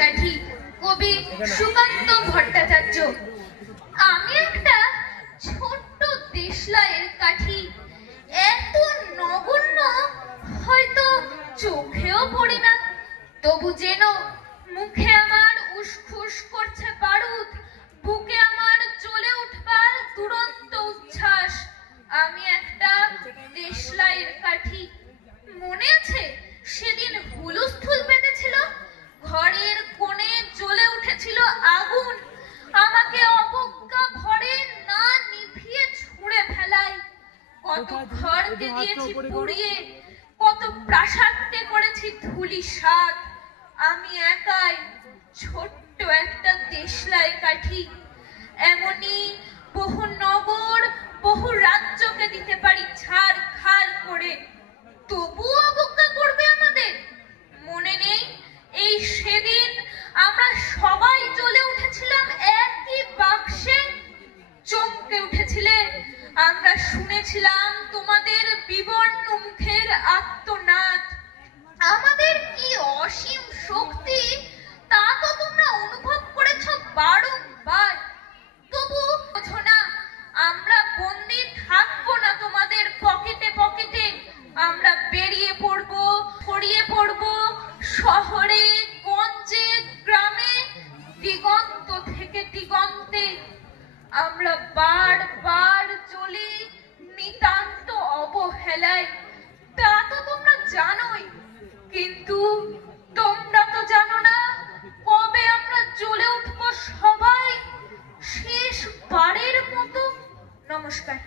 কাঠি কবি সুকান্ত ভট্টাচার্য। আমি একটা ছোট্ট দেশলাইয়ের কাঠি, এত নগণ্য হয়তো চোখেও পড়ে না, তবু যেন মুখে আমার উসখুস করছে বারুদ, বুকে আমার জ্বলে উঠবার দুরন্ত উচ্ছ্বাস। আমি একটা দেশলাইয়ের কাঠি। মনে আছে সেদিন হুলস্থুল বেঁধেছিল, ঘরের কোণে জ্বলে উঠেছিল আগুন, আমাকে অবজ্ঞা ভরে না নিভিয়ে ছুঁড়ে ফেলায়। কত ঘরকে দিয়েছি পুড়িয়ে, কত প্রাসাদকে করেছি ধূলিসাৎ। আমি একাই ছোট্ট একটা দেশলাই কাঠি। এমনি বহু নগর, বহু রাজ্যকে দিতে পারি ছাড়খাড় করে, তবুও অবজ্ঞা করবে আমাদের। মনে নেই এই সেদিন আমরা সবাই জ্বলে উঠেছিলাম একই বাক্সে? চমকে উঠেছিলে, আমরা শুনেছিলাম তোমাদের বিবর্ণ মুখের আর্তনাদ। আমাদের কি অসীম শক্তি তা তো তোমরা অনুভব করেছ বারংবার, তবু বোঝো না আমরা বন্দি থাকবো না তোমাদের পকেটে পকেটে। আমরা বেরিয়ে পড়বো, ছড়িয়ে পড়বো শহরে, গঞ্জে, গ্রামে, দিগন্ত থেকে দিগন্তে। আমরা বারবার চলি নিতান্ত অবহেলায়, তা তো তোমরা জানোই, কিন্তু তোমরা তো জানো না কবে আমরা জ্বলে উঠবো সবাই শেষবারের মতো। নমস্কার।